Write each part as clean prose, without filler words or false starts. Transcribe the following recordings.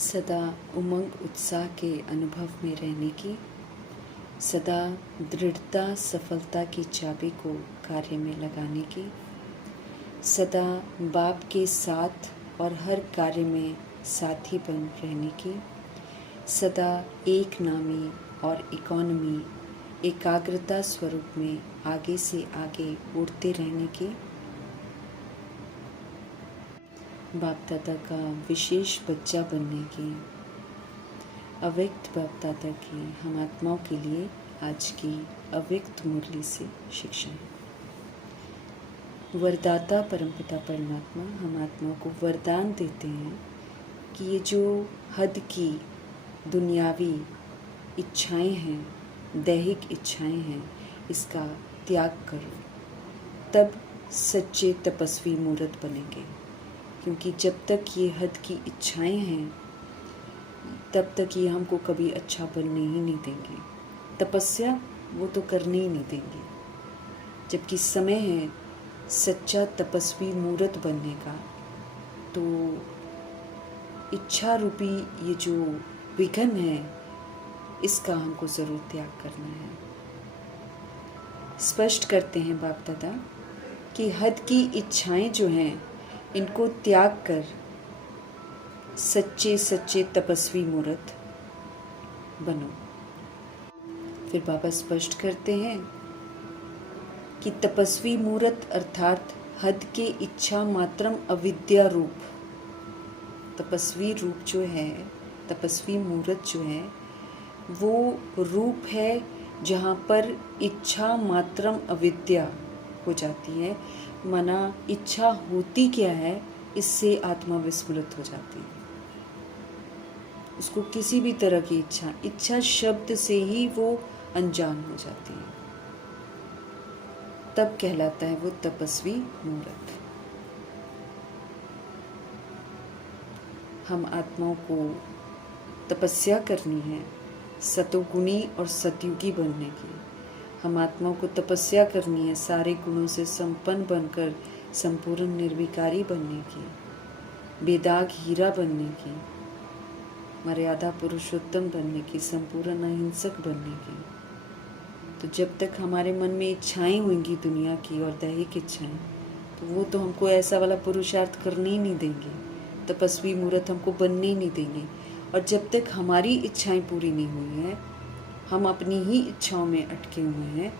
सदा उमंग उत्साह के अनुभव में रहने की, सदा दृढ़ता सफलता की चाबी को कार्य में लगाने की, सदा बाप के साथ और हर कार्य में साथी बन रहने की, सदा एक नामी और इकोनॉमी एकाग्रता स्वरूप में आगे से आगे उड़ते रहने की, बाप दादा का विशेष बच्चा बनने की, अव्यक्त बाप दादा की हम आत्माओं के लिए आज की अव्यक्त मुरली से शिक्षा है। वरदाता परमपिता परमात्मा हम आत्माओं को वरदान देते हैं कि ये जो हद की दुनियावी इच्छाएं हैं, दैहिक इच्छाएं हैं, इसका त्याग करो, तब सच्चे तपस्वी मूर्त बनेंगे। क्योंकि जब तक ये हद की इच्छाएं हैं तब तक ये हमको कभी अच्छा बनने ही नहीं देंगे, तपस्या वो तो करने ही नहीं देंगे। जबकि समय है सच्चा तपस्वी मूर्त बनने का, तो इच्छा रूपी ये जो विघन है इसका हमको ज़रूर त्याग करना है। स्पष्ट करते हैं बाप दादा कि हद की इच्छाएं जो हैं इनको त्याग कर सच्चे सच्चे तपस्वी मूर्त बनो। फिर बाबा स्पष्ट करते हैं कि तपस्वी मूर्त अर्थात हद के इच्छा मात्रम अविद्या रूप, तपस्वी रूप जो है, तपस्वी मूर्त जो है वो रूप है जहाँ पर इच्छा मात्रम अविद्या हो जाती है। माना इच्छा होती क्या है, इससे आत्मा विस्मृत हो जाती है। उसको किसी भी तरह की इच्छा शब्द से ही वो अनजान हो जाती है, तब कहलाता है वो तपस्वी मूर्त। हम आत्माओं को तपस्या करनी है सतोगुणी और सतयुगी बनने की। हम आत्माओं को तपस्या करनी है सारे गुणों से संपन्न बनकर संपूर्ण निर्विकारी बनने की, बेदाग हीरा बनने की, मर्यादा पुरुषोत्तम बनने की, संपूर्ण अहिंसक बनने की। तो जब तक हमारे मन में इच्छाएं होंगी दुनिया की और दैहिक इच्छाएं, तो वो तो हमको ऐसा वाला पुरुषार्थ करने ही नहीं देंगे, तपस्वी मूर्त हमको बनने ही नहीं देंगे। और जब तक हमारी इच्छाएं पूरी नहीं हुई हैं, हम अपनी ही इच्छाओं में अटके हुए हैं,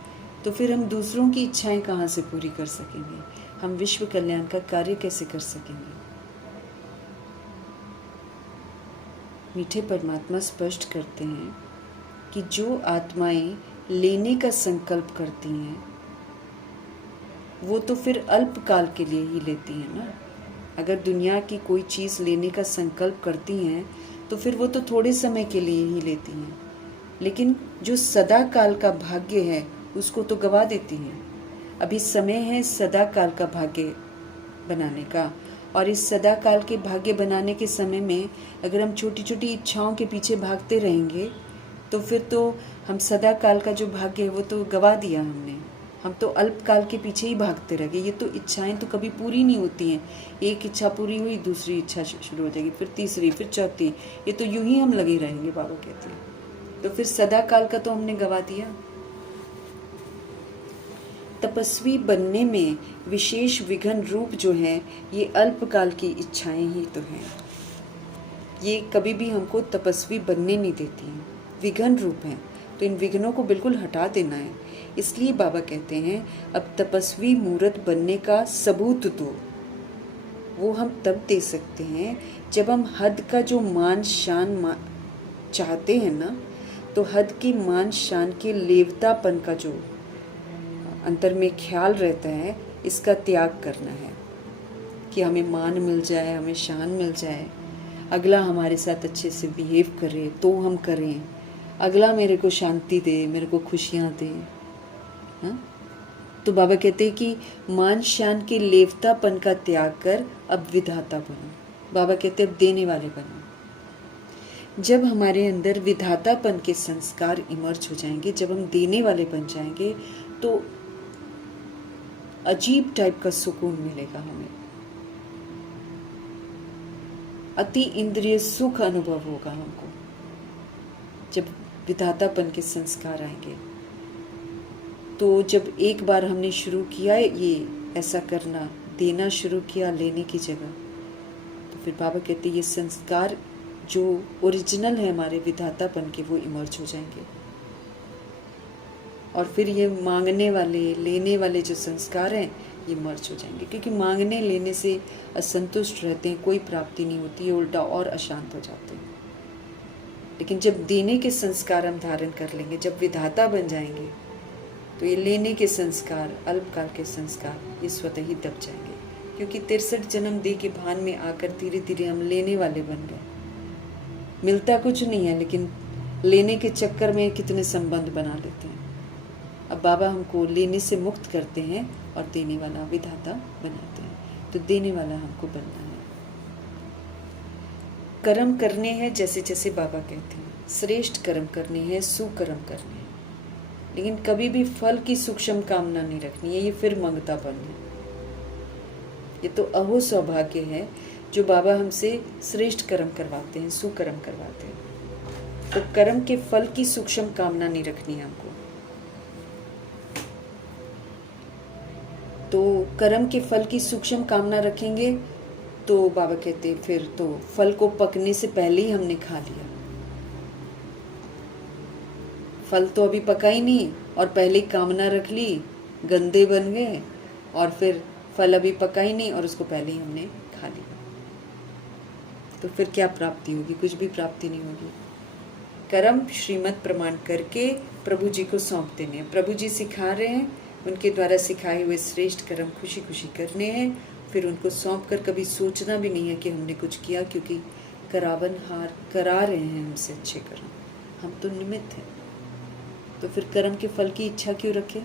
तो फिर हम दूसरों की इच्छाएं कहाँ से पूरी कर सकेंगे? हम विश्व कल्याण का कार्य कैसे कर सकेंगे? मीठे परमात्मा स्पष्ट करते हैं कि जो आत्माएं लेने का संकल्प करती हैं वो तो फिर अल्प काल के लिए ही लेती हैं ना। अगर दुनिया की कोई चीज़ लेने का संकल्प करती हैं तो फिर वो तो थोड़े समय के लिए ही लेती हैं, लेकिन जो सदा काल का भाग्य है उसको तो गवा देती हैं। अभी समय है सदा काल का भाग्य बनाने का, और इस सदा काल के भाग्य बनाने के समय में अगर हम छोटी छोटी इच्छाओं के पीछे भागते रहेंगे तो फिर तो हम सदा काल का जो भाग्य है वो तो गवा दिया हमने। हम तो अल्प काल के पीछे ही भागते रह गए। ये तो इच्छाएं तो कभी पूरी नहीं होती हैं। एक इच्छा पूरी हुई, दूसरी इच्छा शुरू हो जाएगी, फिर तीसरी, फिर चौथी, ये तो यूं ही हम लगे रहेंगे, बाबा कहते हैं। तो फिर सदा काल का तो हमने गवा दिया। तपस्वी बनने में विशेष विघन रूप जो है ये अल्पकाल की इच्छाएं ही तो हैं। ये कभी भी हमको तपस्वी बनने नहीं देती हैं, विघन रूप हैं। तो इन विघ्नों को बिल्कुल हटा देना है। इसलिए बाबा कहते हैं अब तपस्वी मूर्त बनने का सबूत दो। वो हम तब दे सकते हैं जब हम हद का जो मान शान चाहते हैं ना, तो हद की मान शान के लेवतापन का जो अंतर में ख्याल रहता है, इसका त्याग करना है कि हमें मान मिल जाए, हमें शान मिल जाए, अगला हमारे साथ अच्छे से बिहेव करे तो हम करें, अगला मेरे को शांति दे, मेरे को खुशियाँ दे। हाँ, तो बाबा कहते हैं कि मान शान के लेवतापन का त्याग कर अब विधाता बनो। बाबा कहते हैं अब देने वाले बनो। जब हमारे अंदर विधातापन के संस्कार इमर्ज हो जाएंगे, जब हम देने वाले बन जाएंगे, तो अजीब टाइप का सुकून मिलेगा हमें। अति इंद्रिय सुख अनुभव होगा हमको जब विधातापन के संस्कार आएंगे। तो जब एक बार हमने शुरू किया ये ऐसा करना, देना शुरू किया लेने की जगह, तो फिर बाबा कहते ये संस्कार जो ओरिजिनल है हमारे विधातापन के वो इमर्ज हो जाएंगे। और फिर ये मांगने वाले लेने वाले जो संस्कार हैं ये मर्ज हो जाएंगे, क्योंकि मांगने लेने से असंतुष्ट रहते हैं, कोई प्राप्ति नहीं होती है, उल्टा और अशांत हो जाते हैं। लेकिन जब देने के संस्कार हम धारण कर लेंगे, जब विधाता बन जाएंगे, तो ये लेने के संस्कार, अल्पकाल के संस्कार ये स्वतः ही दब जाएंगे, क्योंकि 63 जन्म दे के भान में आकर धीरे धीरे हम लेने वाले बन गए। मिलता कुछ नहीं है, लेकिन लेने के चक्कर में कितने संबंध बना लेते हैं। अब बाबा हमको लेने से मुक्त करते हैं और देने वाला विधाता बनाते हैं। तो देने वाला हमको बनना है। कर्म करने हैं जैसे जैसे बाबा कहते हैं, श्रेष्ठ कर्म करने हैं, सुकर्म करने हैं, लेकिन कभी भी फल की सूक्ष्म कामना नहीं रखनी है। ये फिर मंगतापन है। ये तो अहो सौभाग्य है जो बाबा हमसे श्रेष्ठ कर्म करवाते हैं, सुकर्म करवाते हैं। तो कर्म के फल की सूक्ष्म कामना नहीं रखनी है हमको। तो कर्म के फल की सूक्ष्म कामना रखेंगे तो बाबा कहते फिर तो फल को पकने से पहले ही हमने खा लिया। फल तो अभी पका ही नहीं और पहले ही कामना रख ली, गंदे बन गए, और फिर फल अभी पका ही नहीं और उसको पहले ही हमने खा लिया। तो फिर क्या प्राप्ति होगी? कुछ भी प्राप्ति नहीं होगी। कर्म श्रीमत प्रमाण करके प्रभु जी को सौंप देने हैं। प्रभु जी सिखा रहे हैं, उनके द्वारा सिखाए हुए श्रेष्ठ कर्म खुशी खुशी करने हैं। फिर उनको सौंप कर कभी सोचना भी नहीं है कि हमने कुछ किया, क्योंकि करावनहार करा रहे हैं हमसे अच्छे कर्म, हम तो निमित्त हैं। तो फिर कर्म के फल की इच्छा क्यों रखें?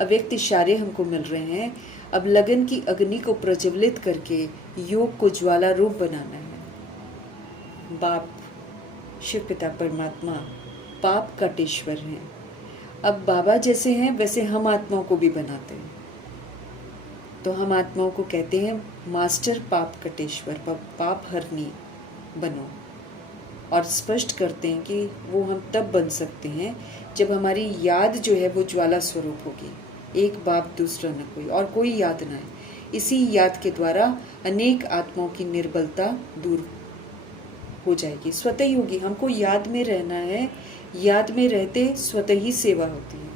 अव्यक्त इशारे हमको मिल रहे हैं। अब लगन की अग्नि को प्रज्वलित करके योग को ज्वाला रूप बनाना है। बाप शिव पिता परमात्मा पाप कटेश्वर हैं। अब बाबा जैसे हैं वैसे हम आत्माओं को भी बनाते हैं। तो हम आत्माओं को कहते हैं मास्टर पाप कटेश्वर, पाप हरनी बनो। और स्पष्ट करते हैं कि वो हम तब बन सकते हैं जब हमारी याद जो है वो ज्वाला स्वरूप होगी। एक बाप दूसरा न कोई, और कोई याद ना है। इसी याद के द्वारा अनेक आत्माओं की निर्बलता दूर हो जाएगी, स्वतः ही होगी। हमको याद में रहना है, याद में रहते स्वतः ही सेवा होती है।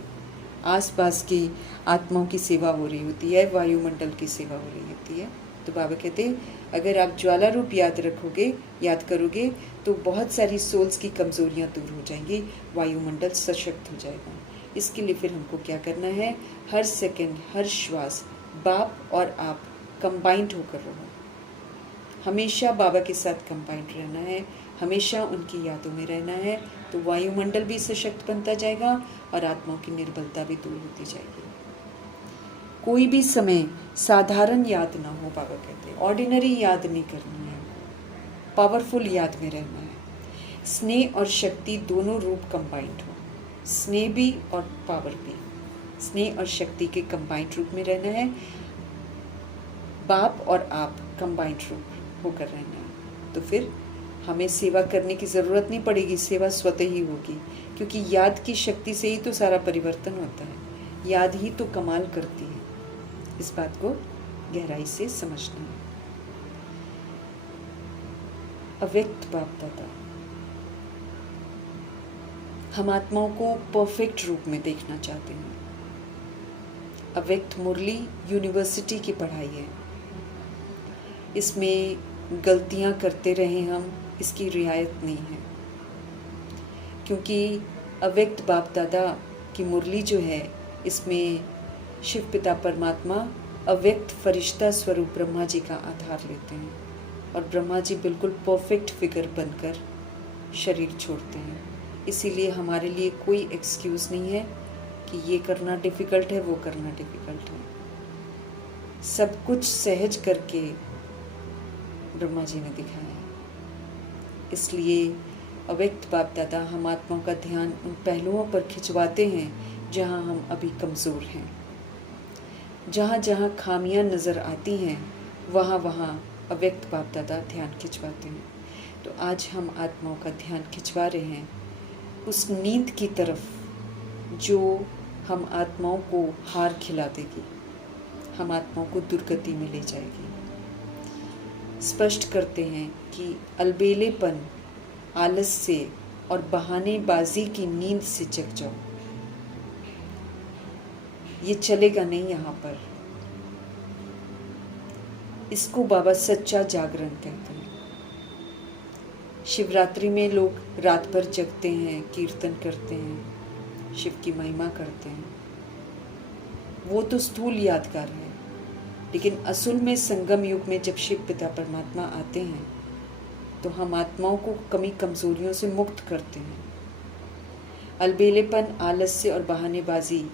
आसपास की आत्माओं की सेवा हो रही होती है, वायुमंडल की सेवा हो रही होती है। तो बाबा कहते हैं अगर आप ज्वाला रूप याद रखोगे, याद करोगे, तो बहुत सारी सोल्स की कमजोरियां दूर हो जाएंगी, वायुमंडल सशक्त हो जाएगा। इसके लिए फिर हमको क्या करना है? हर सेकंड, हर श्वास बाप और आप कंबाइंड होकर रहो। हमेशा बाबा के साथ कंबाइंड रहना है, हमेशा उनकी यादों में रहना है। तो वायुमंडल भी सशक्त बनता जाएगा और आत्माओं की निर्बलता भी दूर होती जाएगी। कोई भी समय साधारण याद ना हो, बाबा कहते हैं ऑर्डिनरी याद नहीं करनी है, पावरफुल याद में रहना है। स्नेह और शक्ति दोनों रूप कंबाइंड हो, स्नेह भी और पावर भी। स्नेह और शक्ति के कंबाइंड रूप में रहना है। बाप और आप कंबाइंड रूप होकर रहना है। तो फिर हमें सेवा करने की ज़रूरत नहीं पड़ेगी, सेवा स्वतः ही होगी, क्योंकि याद की शक्ति से ही तो सारा परिवर्तन होता है। याद ही तो कमाल करती है। इस बात को गहराई से समझना है। अव्यक्त बाप दादा हम आत्माओं को परफेक्ट रूप में देखना चाहते हैं। अव्यक्त मुरली यूनिवर्सिटी की पढ़ाई है। इसमें गलतियां करते रहे हम, इसकी रियायत नहीं है, क्योंकि अव्यक्त बाप दादा की मुरली जो है इसमें शिव पिता परमात्मा अव्यक्त फरिश्ता स्वरूप ब्रह्मा जी का आधार लेते हैं, और ब्रह्मा जी बिल्कुल परफेक्ट फिगर बनकर शरीर छोड़ते हैं। इसीलिए हमारे लिए कोई एक्सक्यूज़ नहीं है कि ये करना डिफ़िकल्ट है, वो करना डिफ़िकल्ट है। सब कुछ सहज करके ब्रह्मा जी ने दिखाया है। इसलिए अव्यक्त बाप दादा हम आत्माओं का ध्यान उन पहलुओं पर खिंचवाते हैं जहाँ हम अभी कमज़ोर हैं। जहाँ जहाँ खामियाँ नज़र आती हैं वहाँ वहाँ अव्यक्त बाप दादा ध्यान खिंचवाते हैं। तो आज हम आत्माओं का ध्यान खिंचवा रहे हैं उस नींद की तरफ जो हम आत्माओं को हार खिला देगी, हम आत्माओं को दुर्गति में ले जाएगी। स्पष्ट करते हैं कि अलबेलेपन, आलस से और बहानेबाजी की नींद से जग जाओ। ये चलेगा नहीं यहाँ पर। इसको बाबा सच्चा जागरण कहते हैं। शिवरात्रि में लोग रात भर जगते हैं, कीर्तन करते हैं, शिव की महिमा करते हैं। वो तो स्थूल यादगार है, लेकिन असल में संगम युग में जब शिव पिता परमात्मा आते हैं तो हम आत्माओं को कमी कमजोरियों से मुक्त करते हैं। अलबेलेपन, आलस्य और बहानेबाजी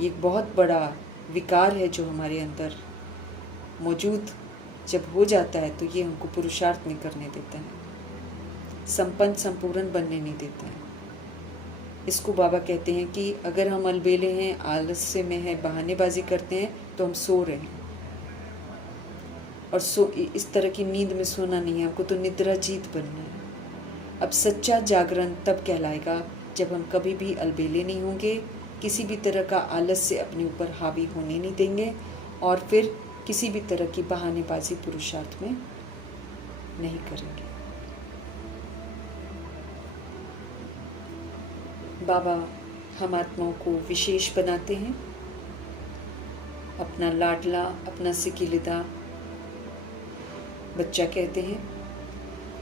ये एक बहुत बड़ा विकार है जो हमारे अंदर मौजूद जब हो जाता है तो ये हमको पुरुषार्थ नहीं करने देता है, संपन्न संपूर्ण बनने नहीं देता है। इसको बाबा कहते हैं कि अगर हम अलबेले हैं, आलस्य में हैं, बहानेबाजी करते हैं तो हम सो रहे हैं। और इस तरह की नींद में सोना नहीं है, हमको तो निद्रा जीत बनना है। अब सच्चा जागरण तब कहलाएगा जब हम कभी भी अलबेले नहीं होंगे, किसी भी तरह का आलस्य अपने ऊपर हावी होने नहीं देंगे और फिर किसी भी तरह की बहानेबाजी पुरुषार्थ में नहीं करेंगे। बाबा हम आत्माओं को विशेष बनाते हैं, अपना लाडला, अपना सिकीलिदा बच्चा कहते हैं,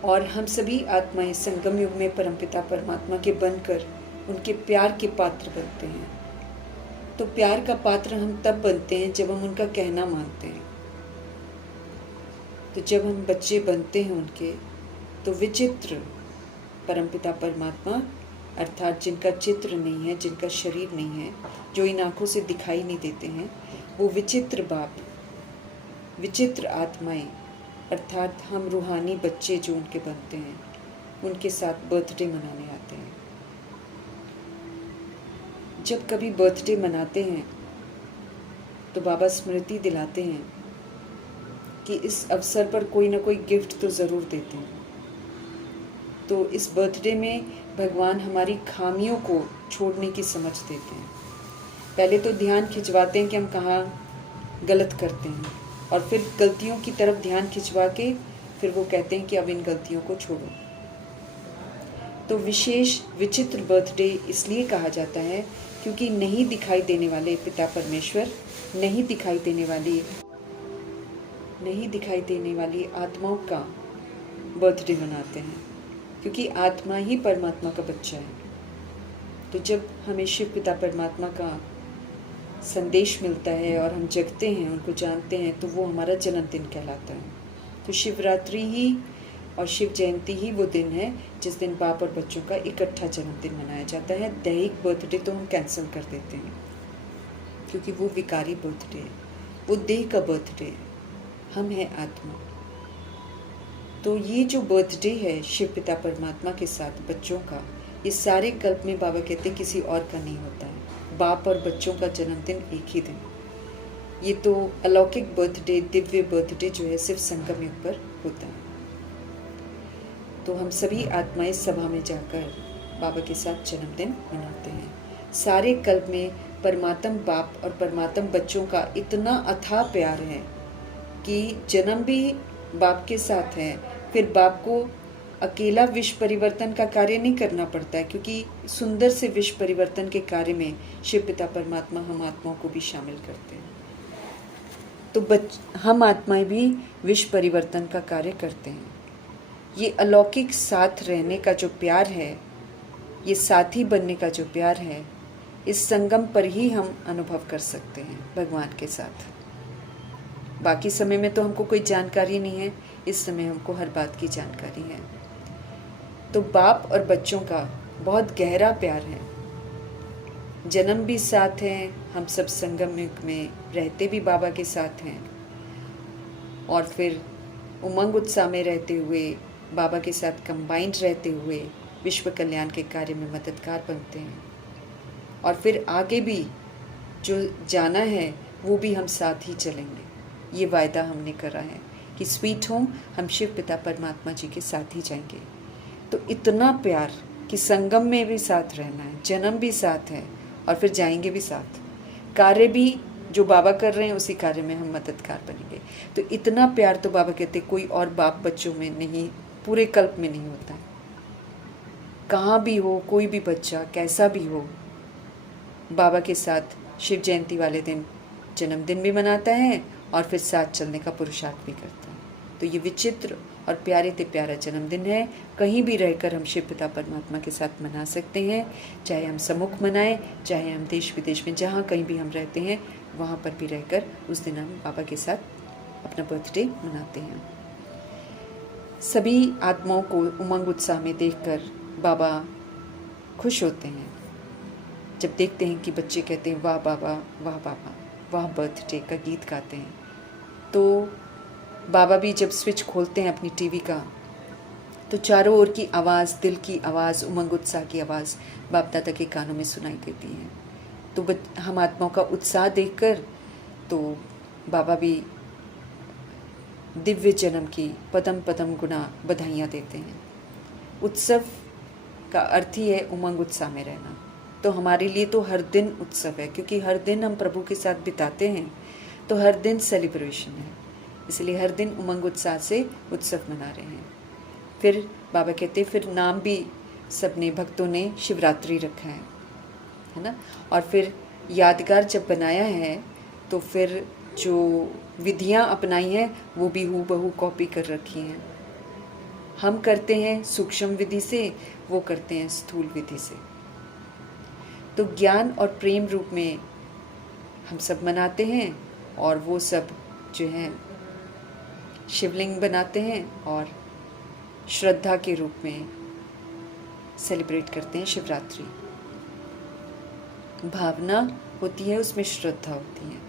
और हम सभी आत्माएं संगम युग में परमपिता परमात्मा के बनकर उनके प्यार के पात्र बनते हैं। तो प्यार का पात्र हम तब बनते हैं जब हम उनका कहना मानते हैं। तो जब हम बच्चे बनते हैं उनके, तो विचित्र परमपिता परमात्मा अर्थात जिनका चित्र नहीं है, जिनका शरीर नहीं है, जो इन आँखों से दिखाई नहीं देते हैं, वो विचित्र बाप, विचित्र आत्माएं अर्थात हम रूहानी बच्चे जो उनके बनते हैं, उनके साथ बर्थडे मनाने आते हैं। जब कभी बर्थडे मनाते हैं तो बाबा स्मृति दिलाते हैं कि इस अवसर पर कोई ना कोई गिफ्ट तो ज़रूर देते हैं। तो इस बर्थडे में भगवान हमारी खामियों को छोड़ने की समझ देते हैं। पहले तो ध्यान खिंचवाते हैं कि हम कहाँ गलत करते हैं, और फिर गलतियों की तरफ ध्यान खिंचवा के फिर वो कहते हैं कि अब इन गलतियों को छोड़ो। तो विशेष विचित्र बर्थडे इसलिए कहा जाता है क्योंकि नहीं दिखाई देने वाले पिता परमेश्वर, नहीं दिखाई देने वाली आत्माओं का बर्थडे मनाते हैं, क्योंकि आत्मा ही परमात्मा का बच्चा है। तो जब हमें शिव पिता परमात्मा का संदेश मिलता है और हम जगते हैं, उनको जानते हैं, तो वो हमारा जन्मदिन कहलाता है। तो शिवरात्रि ही और शिव जयंती ही वो दिन है जिस दिन बाप और बच्चों का इकट्ठा जन्मदिन मनाया जाता है। दैहिक बर्थडे तो हम कैंसिल कर देते हैं क्योंकि वो विकारी बर्थडे है, वो देह का बर्थडे है, हम हैं आत्मा। तो ये जो बर्थडे है शिव पिता परमात्मा के साथ बच्चों का, ये सारे कल्प में बाबा कहते हैं किसी और का नहीं होता है। बाप और बच्चों का जन्मदिन एक ही दिन। ये तो अलौकिक बर्थडे, दिव्य बर्थडे जो है सिर्फ संगम युग पर होता है। तो हम सभी आत्माएं सभा में जाकर बाबा के साथ जन्मदिन मनाते हैं। सारे कल्प में परमात्म बाप और परमात्म बच्चों का इतना अथाह प्यार है कि जन्म भी बाप के साथ है, फिर बाप को अकेला विश्व परिवर्तन का कार्य नहीं करना पड़ता है, क्योंकि सुंदर से विश्व परिवर्तन के कार्य में शिव पिता परमात्मा हम आत्माओं को भी शामिल करते हैं। तो हम आत्माएं भी विश्व परिवर्तन का कार्य करते हैं। ये अलौकिक साथ रहने का जो प्यार है, ये साथी बनने का जो प्यार है, इस संगम पर ही हम अनुभव कर सकते हैं भगवान के साथ। बाकी समय में तो हमको कोई जानकारी नहीं है, इस समय हमको हर बात की जानकारी है। तो बाप और बच्चों का बहुत गहरा प्यार है। जन्म भी साथ हैं, हम सब संगम युग में रहते भी बाबा के साथ हैं, और फिर उमंग उत्साह में रहते हुए बाबा के साथ कंबाइंड रहते हुए विश्व कल्याण के कार्य में मददगार बनते हैं। और फिर आगे भी जो जाना है वो भी हम साथ ही चलेंगे। ये वायदा हमने करा है कि स्वीट होम हम शिव पिता परमात्मा जी के साथ ही जाएंगे। तो इतना प्यार कि संगम में भी साथ रहना है, जन्म भी साथ है और फिर जाएंगे भी साथ, कार्य भी जो बाबा कर रहे हैं उसी कार्य में हम मददगार बनेंगे। तो इतना प्यार तो बाबा कहते कोई और बाप बच्चों में नहीं, पूरे कल्प में नहीं होता है। कहाँ भी हो, कोई भी बच्चा कैसा भी हो, बाबा के साथ शिव जयंती वाले दिन जन्मदिन भी मनाता है और फिर साथ चलने का पुरुषार्थ भी करता है। तो ये विचित्र और प्यारे से प्यारा जन्मदिन है। कहीं भी रहकर हम शिव पिता परमात्मा के साथ मना सकते हैं, चाहे हम सम्मुख मनाएं, चाहे हम देश विदेश में जहाँ कहीं भी हम रहते हैं वहाँ पर भी रहकर उस दिन हम बाबा के साथ अपना बर्थडे मनाते हैं। सभी आत्माओं को उमंग उत्साह में देखकर बाबा खुश होते हैं। जब देखते हैं कि बच्चे कहते हैं वाह बाबा, वाह बाबा, वाह बर्थडे का गीत गाते हैं, तो बाबा भी जब स्विच खोलते हैं अपनी टीवी का तो चारों ओर की आवाज़, दिल की आवाज़, उमंग उत्साह की आवाज़ बाप दादा के कानों में सुनाई देती है। तो हम आत्माओं का उत्साह देखकर तो बाबा भी दिव्य जन्म की पदम पदम गुना बधाइयाँ देते हैं। उत्सव का अर्थ ही है उमंग उत्साह में रहना। तो हमारे लिए तो हर दिन उत्सव है, क्योंकि हर दिन हम प्रभु के साथ बिताते हैं, तो हर दिन सेलिब्रेशन है। इसलिए हर दिन उमंग उत्साह से उत्सव मना रहे हैं। फिर बाबा कहते फिर नाम भी सबने भक्तों ने शिवरात्रि रखा है ना। और फिर यादगार जब बनाया है तो फिर जो विधियाँ अपनाई हैं वो भी हूबहू कॉपी कर रखी हैं। हम करते हैं सूक्ष्म विधि से, वो करते हैं स्थूल विधि से। तो ज्ञान और प्रेम रूप में हम सब मनाते हैं और वो सब जो है शिवलिंग बनाते हैं और श्रद्धा के रूप में सेलिब्रेट करते हैं शिवरात्रि। भावना होती है, उसमें श्रद्धा होती है।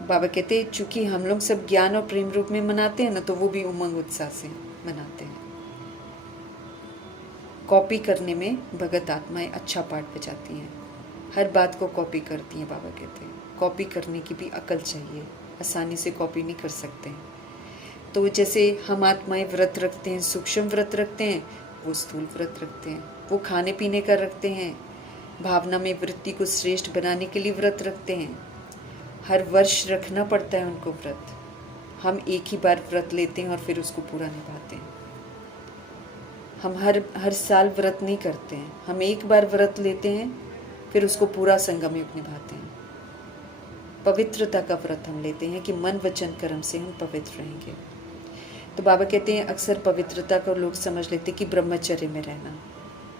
बाबा कहते हैं चूंकि हम लोग सब ज्ञान और प्रेम रूप में मनाते हैं ना, तो वो भी उमंग उत्साह से मनाते हैं। कॉपी करने में भगत आत्माएं अच्छा पार्ट बजाती हैं, हर बात को कॉपी करती हैं। बाबा कहते हैं कॉपी करने की भी अकल चाहिए, आसानी से कॉपी नहीं कर सकते हैं। तो जैसे हम आत्माएं व्रत रखते हैं, सूक्ष्म व्रत रखते हैं, वो स्थूल व्रत रखते हैं। वो खाने पीने का रखते हैं, भावना में वृत्ति को श्रेष्ठ बनाने के लिए व्रत रखते हैं। हर वर्ष रखना पड़ता है उनको व्रत। हम एक ही बार व्रत लेते हैं और फिर उसको पूरा निभाते हैं। हम हर साल व्रत नहीं करते हैं, हम एक बार व्रत लेते हैं फिर उसको पूरा संगम युग निभाते हैं। पवित्रता का व्रत हम लेते हैं कि मन वचन कर्म से हम पवित्र रहेंगे। तो बाबा कहते हैं अक्सर पवित्रता को लोग समझ लेते कि ब्रह्मचर्य में रहना,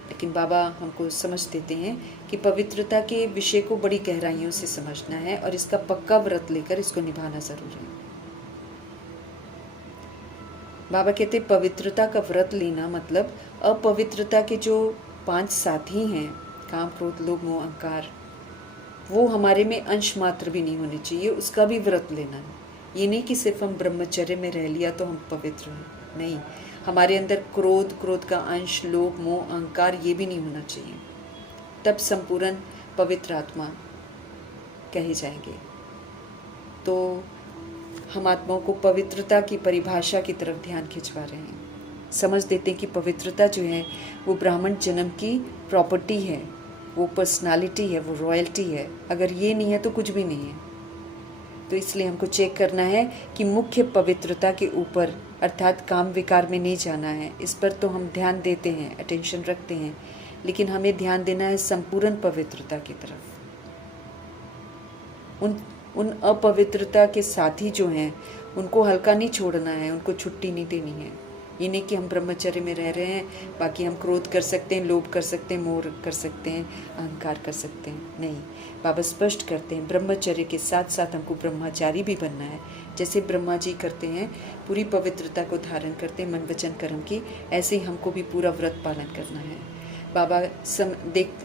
लेकिन बाबा हमको समझ देते हैं कि पवित्रता के विषय को बड़ी गहराइयों से समझना है और इसका पक्का व्रत लेकर इसको निभाना जरूर है। बाबा कहते हैं पवित्रता का व्रत लेना मतलब अपवित्रता के जो 5 साथी हैं, काम क्रोध लोभ मोह अहंकार, वो हमारे में अंश मात्र भी नहीं होने चाहिए, उसका भी व्रत लेना है। ये नहीं कि सिर्फ हम ब्रह्मचर्य में रह लिया तो हम पवित्र हैं, नहीं। हमारे अंदर क्रोध का अंश, लोभ मोह अहंकार ये भी नहीं होना चाहिए, तब संपूर्ण पवित्र आत्मा कहे जाएंगे। तो हम आत्माओं को पवित्रता की परिभाषा की तरफ ध्यान खिंचवा रहे हैं। समझ देते हैं कि पवित्रता जो है वो ब्राह्मण जन्म की प्रॉपर्टी है, वो पर्सनालिटी है, वो रॉयल्टी है। अगर ये नहीं है तो कुछ भी नहीं है। तो इसलिए हमको चेक करना है कि मुख्य पवित्रता के ऊपर, अर्थात काम विकार में नहीं जाना है। इस पर तो हम ध्यान देते हैं, अटेंशन रखते हैं, लेकिन हमें ध्यान देना है संपूर्ण पवित्रता की तरफ। उन अपवित्रता के साथी जो हैं उनको हल्का नहीं छोड़ना है, उनको छुट्टी नहीं देनी है। ये नहीं कि हम ब्रह्मचर्य में रह रहे हैं, बाकी हम क्रोध कर सकते हैं, लोभ कर सकते हैं, मोह कर सकते हैं, अहंकार कर सकते हैं, नहीं। बाबा स्पष्ट करते हैं ब्रह्मचर्य के साथ साथ हमको ब्रह्मचारी भी बनना है। जैसे ब्रह्मा जी करते हैं, पूरी पवित्रता को धारण करते हैं मन वचन कर्म की, ऐसे ही हमको भी पूरा व्रत पालन करना है। बाबा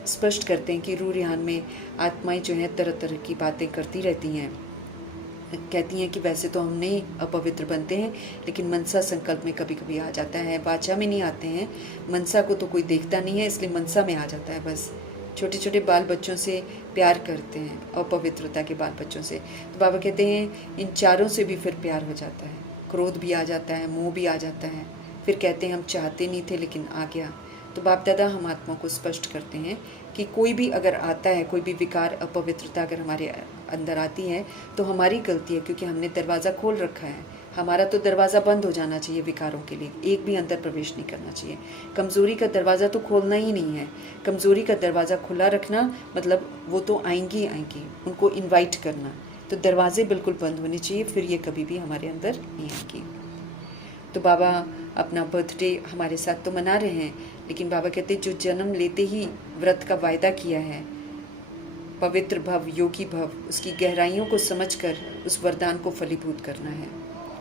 स्पष्ट करते हैं कि रूरिहान में आत्माएं जो हैं तरह तरह की बातें करती रहती हैं, कहती हैं कि वैसे तो हम नहीं अपवित्र बनते हैं, लेकिन मनसा संकल्प में कभी कभी आ जाता है, वाचा में नहीं आते हैं। मनसा को तो कोई देखता नहीं है, इसलिए मनसा में आ जाता है बस। छोटे छोटे बाल बच्चों से प्यार करते हैं, अपवित्रता के बाल बच्चों से, तो बाबा कहते हैं इन चारों से भी फिर प्यार हो जाता है, क्रोध भी आ जाता है, मोह भी आ जाता है, फिर कहते हैं हम चाहते नहीं थे लेकिन आ गया। तो बाप दादा हम आत्मा को स्पष्ट करते हैं कि कोई भी अगर आता है, कोई भी विकार, अपवित्रता अगर हमारे अंदर आती है तो हमारी गलती है, क्योंकि हमने दरवाज़ा खोल रखा है। हमारा तो दरवाज़ा बंद हो जाना चाहिए विकारों के लिए, एक भी अंदर प्रवेश नहीं करना चाहिए। कमज़ोरी का दरवाज़ा तो खोलना ही नहीं है। कमज़ोरी का दरवाज़ा खुला रखना मतलब वो तो आएंगी ही आएंगी, उनको इनवाइट करना। तो दरवाजे बिल्कुल बंद होने चाहिए, फिर ये कभी भी हमारे अंदर नहीं आएगी। तो बाबा अपना बर्थडे हमारे साथ तो मना रहे हैं, लेकिन बाबा कहते जो जन्म लेते ही व्रत का वायदा किया है, पवित्र भव, योगी भव, उसकी गहराइयों को समझकर उस वरदान को फलीभूत करना है,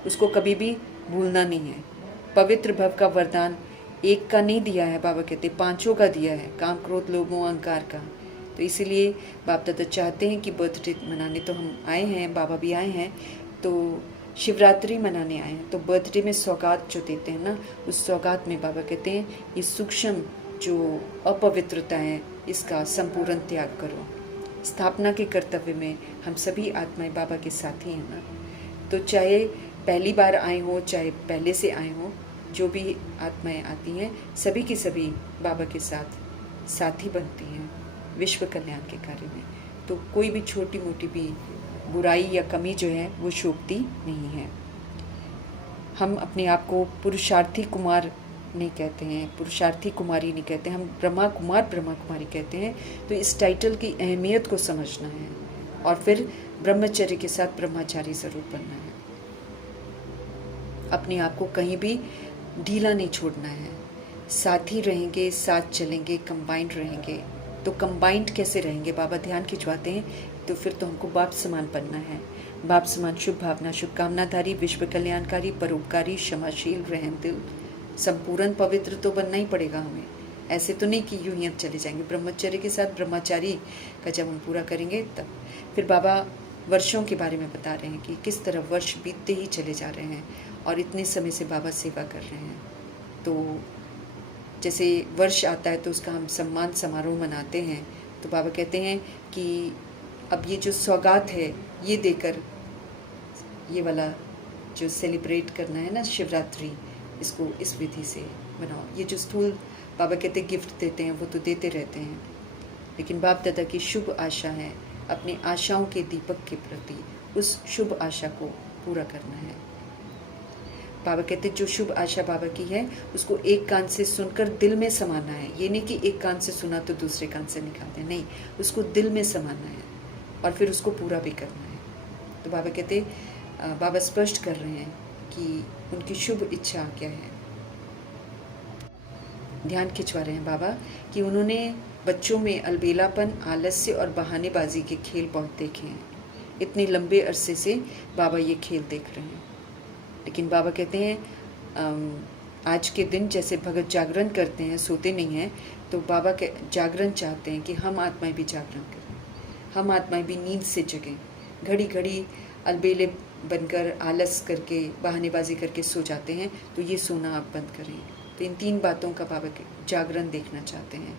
उसको कभी भी भूलना नहीं है। पवित्र भव का वरदान एक का नहीं दिया है, बाबा कहते 5 का दिया है, काम क्रोध लोभ मोह अहंकार का। तो इसीलिए बाप दादा चाहते हैं कि बर्थडे मनाने तो हम आए हैं, बाबा भी आए हैं, तो शिवरात्रि मनाने आए हैं, तो बर्थडे में सौगात जो देते हैं ना, उस सौगात में बाबा कहते हैं ये सूक्ष्म जो अपवित्रता है इसका संपूर्ण त्याग करो। स्थापना के कर्तव्य में हम सभी आत्माएं बाबा के साथी हैं ना, तो चाहे पहली बार आए हो चाहे पहले से आए हो, जो भी आत्माएं आती हैं सभी की सभी बाबा के साथ साथी बनती हैं विश्व कल्याण के कार्य में। तो कोई भी छोटी मोटी भी बुराई या कमी जो है वो शोभती नहीं है। हम अपने आप को पुरुषार्थी कुमार नहीं कहते हैं, पुरुषार्थी कुमारी नहीं कहते, हम ब्रह्मा कुमार ब्रह्मा कुमारी कहते हैं। तो इस टाइटल की अहमियत को समझना है और फिर ब्रह्मचर्य के साथ ब्रह्मचारी ज़रूर बनना है। अपने आप को कहीं भी ढीला नहीं छोड़ना है, साथ ही रहेंगे, साथ चलेंगे, कंबाइंड रहेंगे। तो कंबाइंड कैसे रहेंगे, बाबा ध्यान खिंचवाते हैं, तो फिर तो हमको बाप समान बनना है। बाप समान शुभ भावना, शुभकामनाधारी, विश्व कल्याणकारी, परोपकारी, क्षमाशील, रहमदिल, संपूर्ण पवित्र तो बनना ही पड़ेगा हमें। ऐसे तो नहीं कि यूं ही हम चले जाएंगे। ब्रह्मचर्य के साथ ब्रह्मचारी का जब हम पूरा करेंगे तब फिर बाबा वर्षों के बारे में बता रहे हैं कि किस तरह वर्ष बीतते ही चले जा रहे हैं और इतने समय से बाबा सेवा कर रहे हैं। तो जैसे वर्ष आता है तो उसका हम सम्मान समारोह मनाते हैं, तो बाबा कहते हैं कि अब ये जो सौगात है ये देकर ये वाला जो सेलिब्रेट करना है ना शिवरात्रि, इसको इस विधि से बनाओ। ये जो स्थूल बाबा कहते गिफ्ट देते हैं वो तो देते रहते हैं, लेकिन बाप दादा की शुभ आशा है, अपनी आशाओं के दीपक के प्रति उस शुभ आशा को पूरा करना है। बाबा कहते जो शुभ आशा बाबा की है उसको एक कान से सुनकर दिल में समाना है। ये नहीं कि एक कान से सुना तो दूसरे कान से निकाल दें, नहीं, उसको दिल में समाना है और फिर उसको पूरा भी करना है। तो बाबा कहते बाबा स्पष्ट कर रहे हैं कि उनकी शुभ इच्छा क्या है। ध्यान खिंचवा रहे हैं बाबा कि उन्होंने बच्चों में अलबेलापन, आलस्य और बहानेबाजी के खेल बहुत देखे हैं। इतने लंबे अरसे से बाबा ये खेल देख रहे हैं, लेकिन बाबा कहते हैं आज के दिन जैसे भगत जागरण करते हैं, सोते नहीं हैं, तो बाबा के जागरण चाहते हैं कि हम आत्माएं भी जागरण करें, हम आत्माएं भी नींद से जगें। घड़ी घड़ी अलबेले बनकर, आलस करके, बहानेबाजी करके सो जाते हैं, तो ये सोना आप बंद करें। तो इन 3 बातों का बाबा के जागरण देखना चाहते हैं।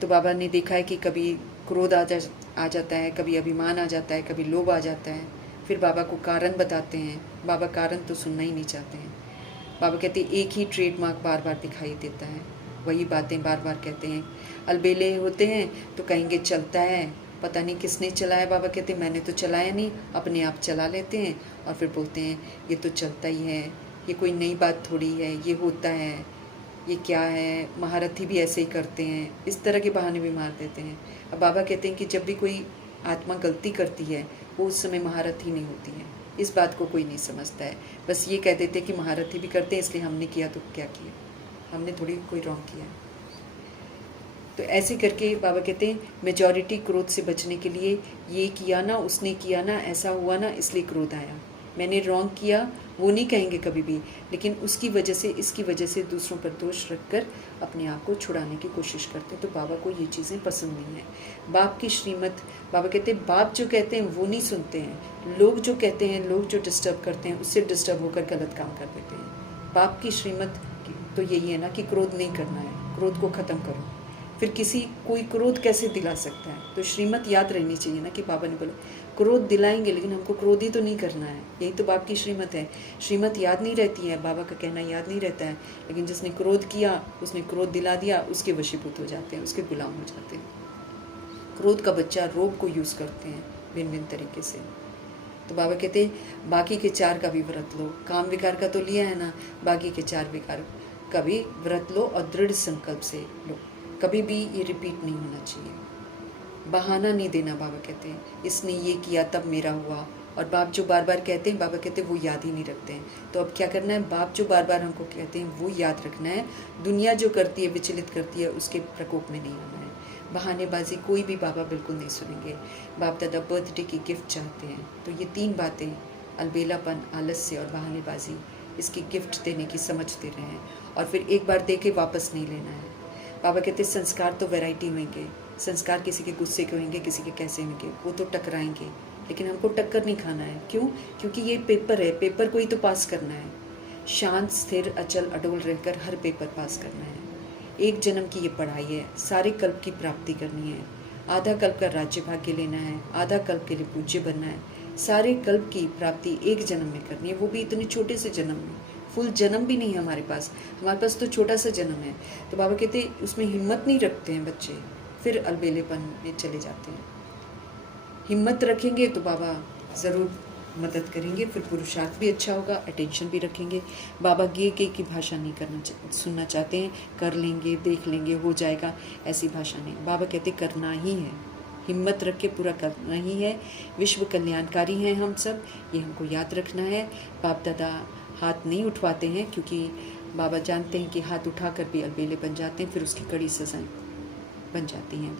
तो बाबा ने देखा है कि कभी क्रोध आ जाता है, कभी अभिमान आ जाता है, कभी लोभ आ जाता है। फिर बाबा को कारण बताते हैं, बाबा कारण तो सुनना ही नहीं चाहते हैं। बाबा कहते हैं एक ही ट्रेडमार्क बार बार दिखाई देता है, वही बातें बार बार कहते हैं। अलबेले होते हैं तो कहेंगे चलता है, पता नहीं किसने चलाया। बाबा कहते मैंने तो चलाया नहीं, अपने आप चला लेते हैं और फिर बोलते हैं ये तो चलता ही है, ये कोई नई बात थोड़ी है, ये होता है, ये क्या है, महारथी भी ऐसे ही करते हैं, इस तरह के बहाने भी मार देते हैं। अब बाबा कहते हैं कि जब भी कोई आत्मा गलती करती है वो उस समय महारथी नहीं होती है। इस बात को कोई नहीं समझता है, बस ये कह देते हैं कि महारथी भी करते हैं इसलिए हमने किया तो क्या किया, हमने थोड़ी कोई रॉन्ग किया। तो ऐसे करके बाबा कहते हैं मेजॉरिटी क्रोध से बचने के लिए ये किया ना, उसने किया ना, ऐसा हुआ ना, इसलिए क्रोध आया, मैंने रॉन्ग किया वो नहीं कहेंगे कभी भी, लेकिन उसकी वजह से, इसकी वजह से दूसरों पर दोष रखकर अपने आप को छुड़ाने की कोशिश करते हैं। तो बाबा को ये चीज़ें पसंद नहीं है। बाप की श्रीमत, बाबा कहते हैं बाप जो कहते हैं वो नहीं सुनते हैं, लोग जो कहते हैं, लोग जो डिस्टर्ब करते हैं उससे डिस्टर्ब होकर गलत काम कर देते हैं। बाप की श्रीमत तो यही है ना कि क्रोध नहीं करना है, क्रोध को ख़त्म करो, फिर कोई क्रोध कैसे दिला सकता है? तो श्रीमत याद रहनी चाहिए ना कि बाबा ने बोला क्रोध दिलाएंगे, लेकिन हमको क्रोध ही तो नहीं करना है। यही तो बाप की श्रीमत है। श्रीमत याद नहीं रहती है, बाबा का कहना याद नहीं रहता है, लेकिन जिसने क्रोध किया, उसने क्रोध दिला दिया, उसके वशीभूत हो जाते हैं, उसके गुलाम हो जाते हैं। क्रोध का बच्चा रोग को यूज़ करते हैं भिन्न भिन्न तरीके से। तो बाबा कहते हैं बाकी के 4 का भी व्रत लो। काम विकार का तो लिया है ना, बाकी के 4 विकार का भी व्रत लो और दृढ़ संकल्प से लो। कभी भी ये रिपीट नहीं होना चाहिए, बहाना नहीं देना। बाबा कहते हैं इसने ये किया तब मेरा हुआ, और बाप जो बार बार कहते हैं, बाबा कहते हैं वो याद ही नहीं रखते हैं। तो अब क्या करना है? बाप जो बार बार हमको कहते हैं वो याद रखना है। दुनिया जो करती है, विचलित करती है, उसके प्रकोप में नहीं आना है। बहानेबाजी कोई भी बाबा बिल्कुल नहीं सुनेंगे। बाप दादा बर्थडे की गिफ्ट चाहते हैं, तो ये 3 बातें, अलबेलापन, आलस्य और बहानेबाजी, इसकी गिफ्ट देने की समझ दे रहे हैं। और फिर एक बार दे के वापस नहीं लेना है। बाबा कहते हैं संस्कार तो वैरायटी होंगे, संस्कार किसी के गुस्से के होंगे, किसी के कैसे होंगे, वो तो टकराएंगे, लेकिन हमको टक्कर नहीं खाना है। क्यों? क्योंकि ये पेपर है, पेपर को ही तो पास करना है। शांत, स्थिर, अचल, अडोल रहकर हर पेपर पास करना है। एक जन्म की ये पढ़ाई है, सारे कल्प की प्राप्ति करनी है। आधा कल्प का राज्य भाग्य लेना है, आधा कल्प के लिए पूज्य बनना है। सारे कल्प की प्राप्ति एक जन्म में करनी है, वो भी इतने छोटे से जन्म में। फुल जन्म भी नहीं है हमारे पास तो छोटा सा जन्म है। तो बाबा कहते उसमें हिम्मत नहीं रखते हैं बच्चे, फिर अलबेलेपन में चले जाते हैं। हिम्मत रखेंगे तो बाबा ज़रूर मदद करेंगे, फिर पुरुषार्थ भी अच्छा होगा, अटेंशन भी रखेंगे। बाबा गे की भाषा नहीं सुनना चाहते हैं, कर लेंगे, देख लेंगे, हो जाएगा, ऐसी भाषा नहीं। बाबा कहते करना ही है, हिम्मत रख के पूरा करना ही है। विश्व कल्याणकारी हैं हम सब, ये हमको याद रखना है। बाप दादा हाथ नहीं उठवाते हैं, क्योंकि बाबा जानते हैं कि हाथ उठा कर भी अलबेले बन जाते हैं, फिर उसकी कड़ी सजाएं बन जाती हैं।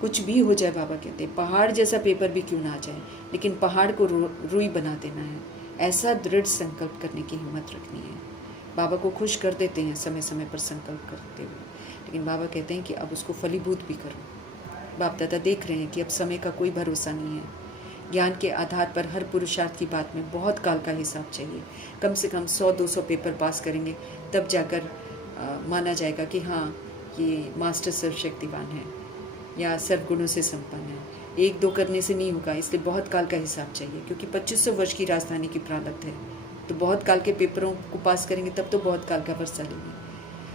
कुछ भी हो जाए, बाबा कहते हैं पहाड़ जैसा पेपर भी क्यों ना आ जाए, लेकिन पहाड़ को रुई बना देना है। ऐसा दृढ़ संकल्प करने की हिम्मत रखनी है। बाबा को खुश कर देते हैं समय समय पर संकल्प करते हुए, लेकिन बाबा कहते हैं कि अब उसको फलीभूत भी करो। बाप दादा देख रहे हैं कि अब समय का कोई भरोसा नहीं है। ज्ञान के आधार पर हर पुरुषार्थ की बात में बहुत काल का हिसाब चाहिए। कम से कम 100-200 पेपर पास करेंगे, तब जाकर माना जाएगा कि हाँ ये मास्टर सर्वशक्तिवान है या सर्वगुणों से संपन्न है। 1-2 करने से नहीं होगा, इसलिए बहुत काल का हिसाब चाहिए, क्योंकि 2500 वर्ष की राजधानी की प्रारब्ध है। तो बहुत काल के पेपरों को पास करेंगे तब तो बहुत काल का वर्षा लेंगे।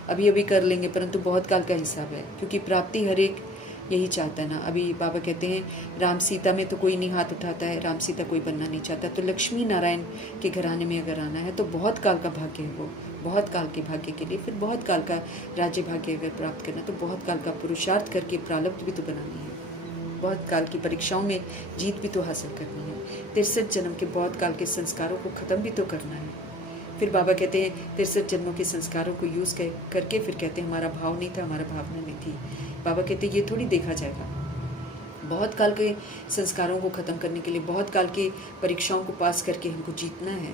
अभी अभी कर लेंगे, परंतु बहुत काल का हिसाब है, क्योंकि प्राप्ति हर एक यही चाहता है ना। अभी बाबा कहते हैं राम सीता में तो कोई नहीं हाथ उठाता है, राम सीता कोई बनना नहीं चाहता। तो लक्ष्मी नारायण के घराने में अगर आना है तो बहुत काल का भाग्य है, वो बहुत काल के भाग्य के लिए फिर बहुत काल का राज्य भाग्य अगर प्राप्त करना तो बहुत काल का पुरुषार्थ करके प्रारब्ध भी तो बनानी है, बहुत काल की परीक्षाओं में जीत भी तो हासिल करनी है, 63 जन्म के बहुत काल के संस्कारों को ख़त्म भी तो करना है। फिर बाबा कहते हैं 63 जन्मों के संस्कारों को यूज़ करके फिर कहते हैं हमारा भाव नहीं था, हमारा भावना नहीं थी। बाबा कहते हैं ये थोड़ी देखा जाएगा। बहुत काल के संस्कारों को ख़त्म करने के लिए बहुत काल की परीक्षाओं को पास करके हमको जीतना है।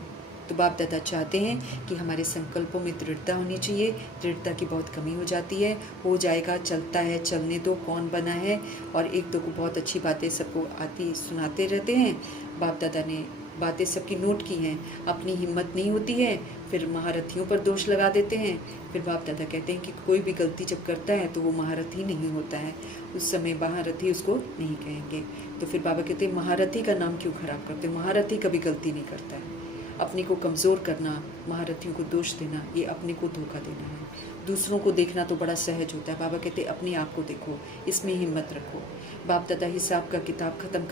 तो बाप दादा चाहते हैं कि हमारे संकल्पों में दृढ़ता होनी चाहिए। दृढ़ता की बहुत कमी हो जाती है, हो जाएगा, चलता है, चलने दो, कौन बना है। और एक दो को बहुत अच्छी बातें सबको आती सुनाते रहते हैं। बाप दादा ने बातें सबकी नोट की हैं, अपनी हिम्मत नहीं होती है, फिर महारथियों पर दोष लगा देते हैं। फिर बाप दादा कहते हैं कि कोई भी गलती जब करता है तो वो महारथी नहीं होता है, उस समय महारथी उसको नहीं कहेंगे। तो फिर बाबा कहते हैं महारथी का नाम क्यों खराब करते, महारथी कभी गलती नहीं करता है। अपने को कमज़ोर करना, महारथियों को दोष देना, ये अपने को धोखा देना है। दूसरों को देखना तो बड़ा सहज होता है। बाबा कहते हैं अपने आप को देखो, इसमें हिम्मत रखो। बाप दादा हिसाब का किताब ख़त्म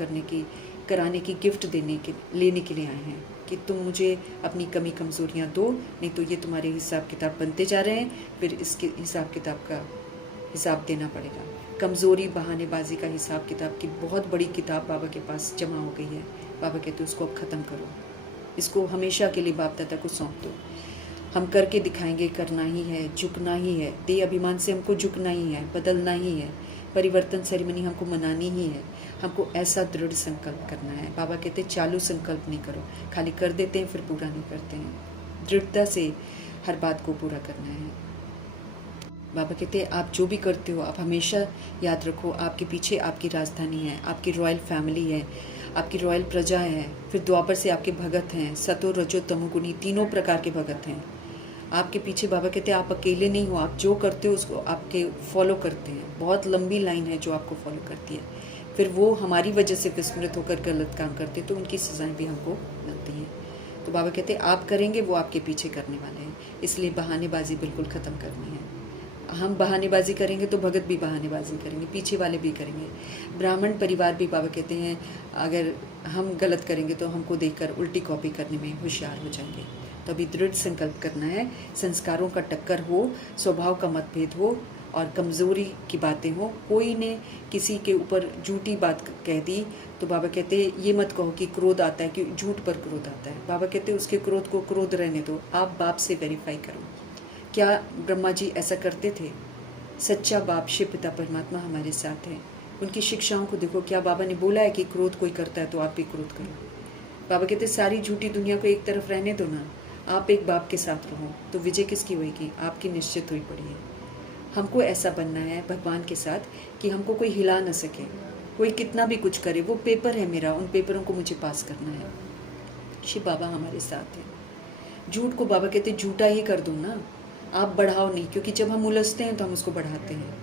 कराने की गिफ्ट लेने के लिए आए हैं कि तुम मुझे अपनी कमी कमज़ोरियाँ दो, नहीं तो ये तुम्हारे हिसाब किताब बनते जा रहे हैं, फिर इसके हिसाब किताब का हिसाब देना पड़ेगा। कमज़ोरी, बहानेबाजी का हिसाब किताब की बहुत बड़ी किताब बाबा के पास जमा हो गई है। बाबा कहते हैं उसको अब ख़त्म करो, इसको हमेशा के लिए बाप दादा को सौंप दो। हम करके दिखाएंगे, करना ही है, झुकना ही है। देह अभिमान से हमको झुकना ही है, बदलना ही है। परिवर्तन सेरेमनी हमको मनानी ही है। हमको ऐसा दृढ़ संकल्प करना है। बाबा कहते हैं चालू संकल्प नहीं करो, खाली कर देते हैं फिर पूरा नहीं करते हैं। दृढ़ता से हर बात को पूरा करना है। बाबा कहते हैं आप जो भी करते हो आप हमेशा याद रखो आपके पीछे आपकी राजधानी है, आपकी रॉयल फैमिली है, आपकी रॉयल प्रजा है। फिर द्वापर से आपके भगत हैं, सतो रजो तमोगुणी तीनों प्रकार के भगत हैं। आपके पीछे बाबा कहते हैं आप अकेले नहीं हो, आप जो करते हो उसको आपके फॉलो करते हैं। बहुत लंबी लाइन है जो आपको फॉलो करती है। फिर वो हमारी वजह से विस्मृत होकर गलत काम करते तो उनकी सज़ाएं भी हमको मिलती हैं। तो बाबा कहते हैं आप करेंगे, वो आपके पीछे करने वाले हैं, इसलिए बहानेबाजी बिल्कुल ख़त्म करनी है। हम बहानेबाजी करेंगे तो भगत भी बहानेबाजी करेंगे, पीछे वाले भी करेंगे, ब्राह्मण परिवार भी बाबा कहते हैं अगर हम गलत करेंगे तो हमको देखकर उल्टी कॉपी करने में होशियार हो जाएंगे। तो अभी दृढ़ संकल्प करना है, संस्कारों का टक्कर हो, स्वभाव का मतभेद हो और कमज़ोरी की बातें हो। कोई ने किसी के ऊपर झूठी बात कह दी तो बाबा कहते हैं ये मत कहो कि क्रोध आता है, कि झूठ पर क्रोध आता है। बाबा कहते हैं उसके क्रोध को क्रोध रहने दो, आप बाप से वेरीफाई करो। क्या ब्रह्मा जी ऐसा करते थे? सच्चा बाप शिव पिता परमात्मा हमारे साथ है, उनकी शिक्षाओं को देखो। क्या बाबा ने बोला है कि क्रोध कोई करता है तो आप भी क्रोध करो? बाबा कहते हैं सारी झूठी दुनिया को एक तरफ रहने दो ना, आप एक बाप के साथ रहो तो विजय किसकी होगी? आपकी निश्चित हुई पड़ी है। हमको ऐसा बनना है भगवान के साथ कि हमको कोई हिला न सके, कोई कितना भी कुछ करे, वो पेपर है मेरा, उन पेपरों को मुझे पास करना है। शिव बाबा हमारे साथ है। झूठ को बाबा कहते झूठा ही कर दो ना, आप बढ़ाओ नहीं, क्योंकि जब हम उलझते हैं तो हम उसको बढ़ाते हैं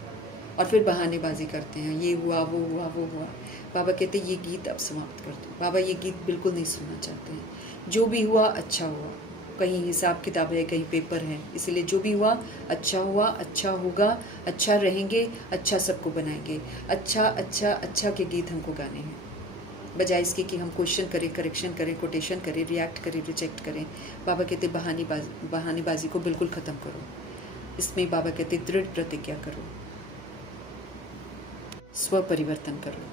और फिर बहानेबाजी करते हैं, ये हुआ वो हुआ वो हुआ। बाबा कहते ये गीत अब समाप्त कर दो। बाबा ये गीत बिल्कुल नहीं सुनना चाहते हैं। जो भी हुआ अच्छा हुआ, कहीं हिसाब किताब है, कहीं पेपर है, इसलिए जो भी हुआ, अच्छा होगा, अच्छा रहेंगे, अच्छा सबको बनाएंगे। अच्छा अच्छा अच्छा के गीत हमको गाने हैं, बजाय इसके कि हम क्वेश्चन करें, करेक्शन करें, कोटेशन करें, रिएक्ट करें, रिजेक्ट करें। बाबा कहते बहानेबाजी को बिल्कुल ख़त्म करो। इसमें बाबा कहते दृढ़ प्रतिज्ञा करो, स्व परिवर्तन करो।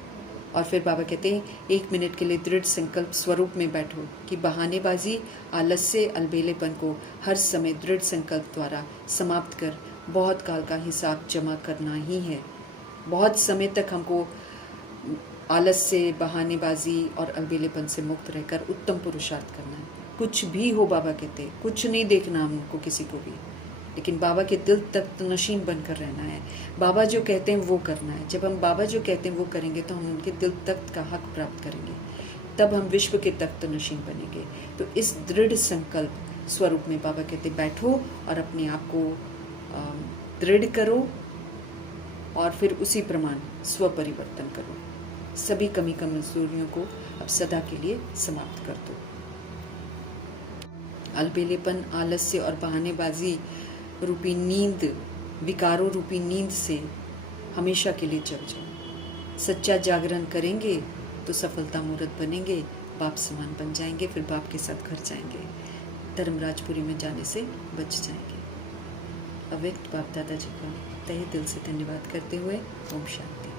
और फिर बाबा कहते हैं 1 मिनट के लिए दृढ़ संकल्प स्वरूप में बैठो कि बहानेबाजी, आलस्य, अलबेलेपन को हर समय दृढ़ संकल्प द्वारा समाप्त कर बहुत काल का हिसाब जमा करना ही है। बहुत समय तक हमको आलस्य, बहानेबाजी और अलबेलेपन से मुक्त रहकर उत्तम पुरुषार्थ करना है। कुछ भी हो बाबा कहते कुछ नहीं देखना हमको किसी को भी, लेकिन बाबा के दिल तक नशीन बनकर रहना है। बाबा जो कहते हैं वो करना है। जब हम बाबा जो कहते हैं वो करेंगे तो हम उनके दिल तख्त का हक प्राप्त करेंगे, तब हम विश्व के तख्त नशीन बनेंगे। तो इस दृढ़ संकल्प स्वरूप में बाबा कहते बैठो और अपने आप को दृढ़ करो और फिर उसी प्रमाण स्व परिवर्तन करो। सभी कमी कमजोरियों को अब सदा के लिए समाप्त कर दो। अलबेलेपन, आलस्य और बहानेबाजी रूपी नींद, विकारों रूपी नींद से हमेशा के लिए जग जाओ। सच्चा जागरण करेंगे तो सफलता मूर्त बनेंगे, बाप समान बन जाएंगे, फिर बाप के साथ घर जाएंगे, धर्मराजपुरी में जाने से बच जाएंगे। अव्यक्त बाप दादा जी का तहे दिल से धन्यवाद करते हुए ओम शांति।